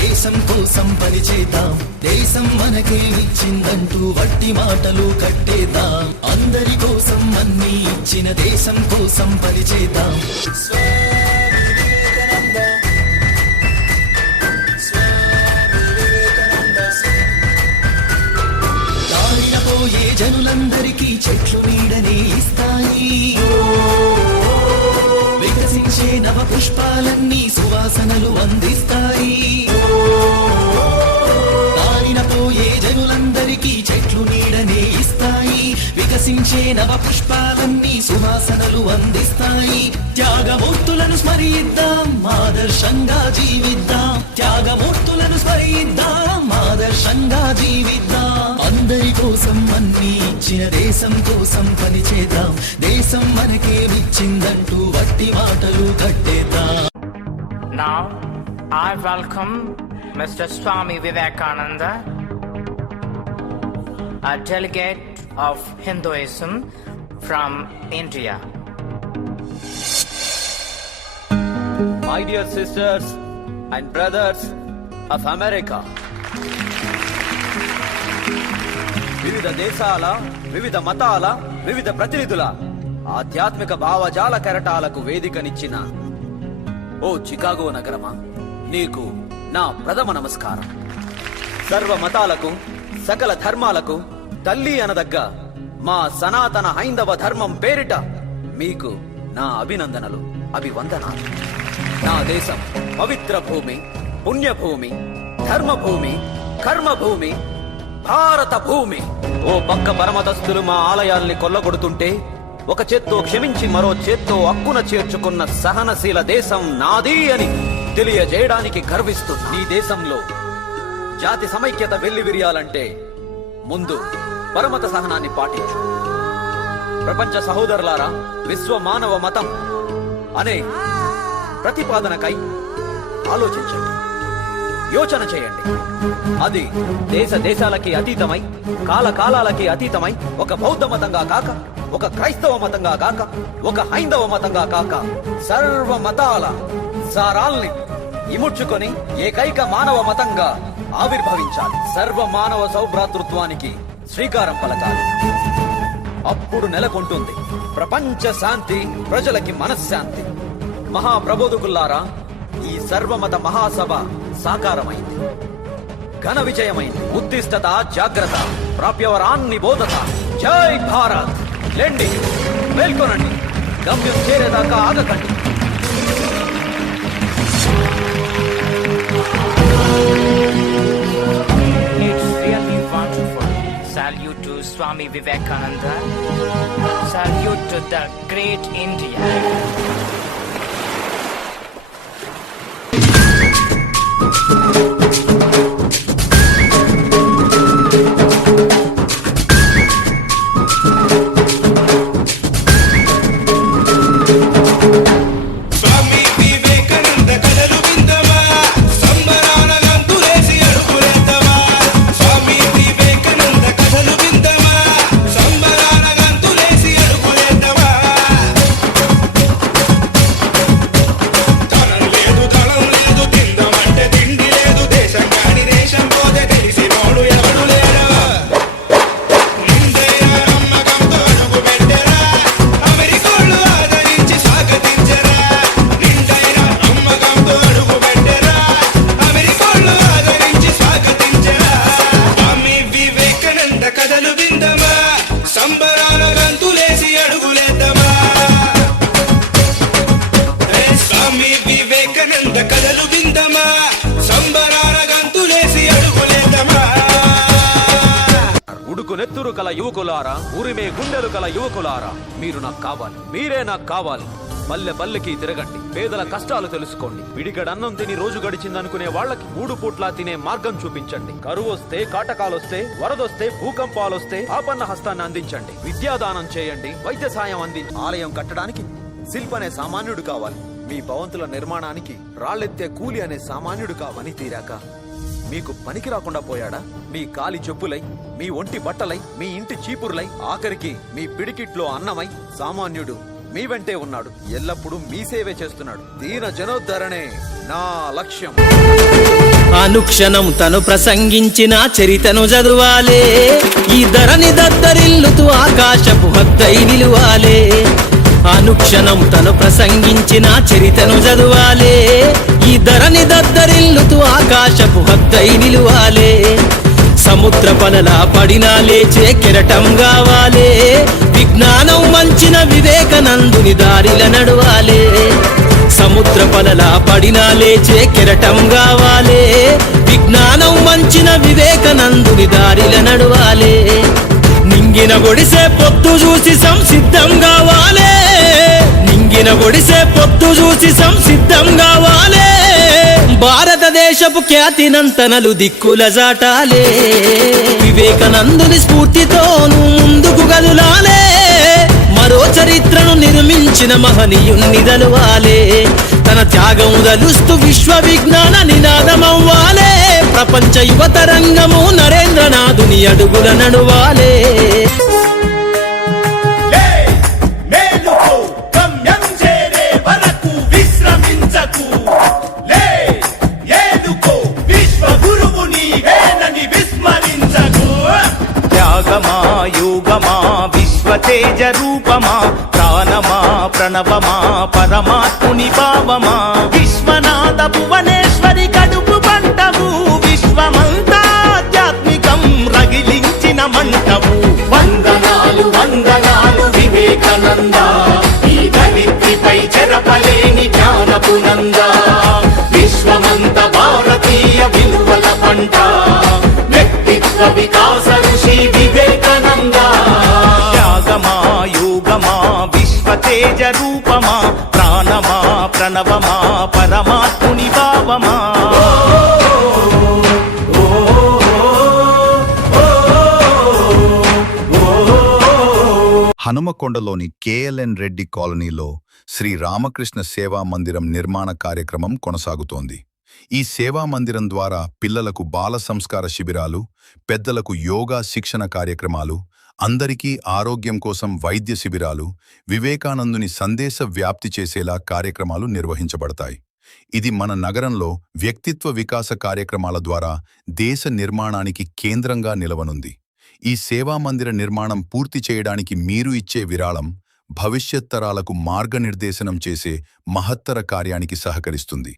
దేశం కోసం పనిచేద్దాం. దేశం మనకే ఇచ్చిందంటూ వట్టి మాటలు కట్టేద్దాం. అందరి కోసం అన్ని ఇచ్చిన దేశం కోసం పనిచేద్దాం. దారిన పోయే జనులందరికీ చెట్లు నీడనే ఇస్తాయి. వికసించే నవ పుష్పాలన్నీ సువాసనలు అందిస్తాయి. దారిన పోయే జనులందరికీ చెట్లు నీడనే ఇస్తాయి. వికసించే నవ పుష్పాలన్నీ సువాసనలు అందిస్తాయి. త్యాగమూర్తులను స్మరిద్దాం, ఆదర్శంగా జీవిద్దాం. త్యాగమూర్తులను స్మరిద్దాం, ఆదర్శంగా జీవిద్దాం. అందరి కోసం అన్ని ఇచ్చిన దేశం కోసం పనిచేద్దాం. దేశం మనకే ఇచ్చిందంటూ వట్టి మాటలు కట్టేద్దాం. Now I welcome Mr. Swami Vivekananda, a delegate of Hinduism from India. My dear sisters and brothers of America, వివిధ దేశాల, వివిధ మతాల, వివిధ ప్రతినిధుల ఆధ్యాత్మిక భావజాల కెరటాలకు వేదికనిచ్చిన ఓ చికాగో నగరమా, నీకు నా ప్రథమ నమస్కారం. సర్వ మతాలకు, సకల ధర్మాలకు తల్లి అనదగ్గ మా సనాతన హైందవ ధర్మం పేరిట మీకు నా అభినందనలు, అభివందనాలు. నా దేశం పవిత్ర భూమి, పుణ్యభూమి, ధర్మభూమి, కర్మభూమి, భారత భూమి. ఓ పక్క పరమతస్తులు మా ఆలయాల్ని కొల్లగొడుతుంటే ఒక చేత్తో క్షమించి మరో చేత్తో అక్కున చేర్చుకున్న సహనశీల దేశం నాది అని తెలియజేయడానికి గర్విస్తుంది. ఈ దేశంలో జాతి సమైక్యత వెల్లివిరియాలంటే ముందు పరమత సహనాన్ని పాటించు. ప్రపంచ సహోదరులారా, విశ్వ మానవ మతం అనే ప్రతిపాదనకై ఆలోచించండి, యోచన చేయండి. అది దేశ దేశాలకి అతీతమై, కాల కాలాలకి అతీతమై, ఒక బౌద్ధ మతంగా కాక, ఒక క్రైస్తవ మతంగా కాక, ఒక హైందవ మతంగా కాక, సర్వ మతాల సారాల్ని ఇముడ్చుకొని ఏకైక మానవ మతంగా ఆవిర్భవించాలి. సర్వ మానవ సౌభ్రాతృత్వానికి శ్రీకారం పలకాలి. అప్పుడు నెలకొంటుంది ప్రపంచ శాంతి, ప్రజలకి మనశ్శాంతి. మహాప్రబోధకుల్లారా, ఈ సర్వమత మహాసభ సాకారమైంది, ఘన విజయమైంది. ఉద్దిష్టత, జాగ్రత్త, ప్రాప్యవరాన్ని బోధత. జై భారత్. లెండి, మేల్కొనండి, గమ్యం చేరేదాకా ఆగకండి. It's really wonderful. Salute to Swami Vivekananda. Salute to the great India. నెత్తురు కల యువకులారా, ఉరిమే గుండెలు కల యువకులారా, మీరు నాకు కావాలి, మీరే నాకు కావాలి. పల్లె పల్లెకి తిరగండి, పేదల కష్టాలు తెలుసుకోండి. పిడిగడన్నం తిని రోజు గడిచిందనుకునే వాళ్ళకి 3 పూట్లా తినే మార్గం చూపించండి. కరువు వస్తే, కాటకాలొస్తే, వరదొస్తే, భూకంపాలొస్తే ఆపన్న హస్తాన్ని అందించండి. విద్యాదానం చేయండి, వైద్య సాయం అందించండి. ఆలయం కట్టడానికి శిల్పనే సామాన్యుడు కావాలి. మీ భవంతుల నిర్మాణానికి రాళ్లెత్తే కూలి అనే సామాన్యుడు కావని తీరాక మీకు పనికి రాకుండా పోయాడా? మీ కాలి చెప్పులై, మీ ఒంటి బట్టలై, మీ ఇంటి చీపురులై, ఆఖరికి మీ పిడికిట్లో అన్నమై సామాన్యుడు మీ వెంటే ఉన్నాడు, ఎల్లప్పుడూ మీ సేవే చేస్తున్నాడు. దీన జనోద్ధరణే నా లక్ష్యం. అనుక్షణం తను ప్రసంగించిన చరితను చదువాలే, ఈ ధరని దద్దరిల్లుతూ ఆకాశపు హద్దై నిలువాలే. అనుక్షణం తను ప్రసంగించిన చరితను చదువాలే, ఈ ధరని దద్దరిల్లుతూ ఆకాశపు హద్దై నిలువాలే. సముద్ర పనలా పడినా లేచే కెరటం కావాలే, విజ్ఞానం మంచిన వివేకానందుని దారిల నడవాలే. సముద్ర పనలా పడినా లేచే కెరటం కావాలే, విజ్ఞానం మంచిన వివేకానందుని దారిల నడవాలే. నింగిన గొడిసే పొత్తు చూసి సంసిద్ధం కావాలే, నింగిన గొడిసే పొత్తు చూసి సంసిద్ధం కావాలే. భారతదేశపు ఖ్యాతినంతనలు దిక్కుల జాటాలే, వివేకానందుని స్ఫూర్తితోనూ ముందుకు గదులాలే. మరో చరిత్రను నిర్మించిన మహనీయుణ్ణి దలువాలే, తన త్యాగం దలుస్తూ విశ్వ విజ్ఞాన నినాదమవ్వాలే. ప్రపంచ యువత రంగము నరేంద్రనాథుని అడుగుల నడువాలే. యుగమా విశ్వతేజ రూపమా, ప్రాణమా ప్రణవమా పరమాత్ముని భావమా. విశ్వనాథ భువనేశ్వరి కడుపు పంటవు, విశ్వమంతా ఆధ్యాత్మికం రగిలించిన మంటవు. వందనాలు వందనాలు వివేకానంద, ఈ ధరిత్రిపై చెరపలేని జ్ఞానపు నంద. విశ్వమంత భారతీయ విలువల పంట, వ్యక్తిత్వ వికాస ఋషి వివేకానంద. త్యాగమా యుగమా విశ్వతేజ రూపమా, ప్రాణమా ప్రణవమా పరమాత్ముని భావమా. హనుమకొండలోని కేఎల్ఎన్ రెడ్డి కాలనీలో శ్రీ రామకృష్ణ సేవా మందిరం నిర్మాణ కార్యక్రమం కొనసాగుతోంది. ఈ సేవా మందిరం ద్వారా పిల్లలకు బాల సంస్కార శిబిరాలు, పెద్దలకు యోగా శిక్షణ కార్యక్రమాలు, అందరికీ ఆరోగ్యం కోసం వైద్య శిబిరాలు, వివేకానందుని సందేశ వ్యాప్తి చేసేలా కార్యక్రమాలు నిర్వహించబడతాయి. ఇది మన నగరంలో వ్యక్తిత్వ వికాస కార్యక్రమాల ద్వారా దేశ నిర్మాణానికి కేంద్రంగా నిలవనుంది. ఈ సేవా మందిర నిర్మాణం పూర్తి చేయడానికి మీరు ఇచ్చే విరాళం భవిష్యత్ తరాలకు మార్గనిర్దేశనం చేసే మహత్తర కార్యానికి సహకరిస్తుంది.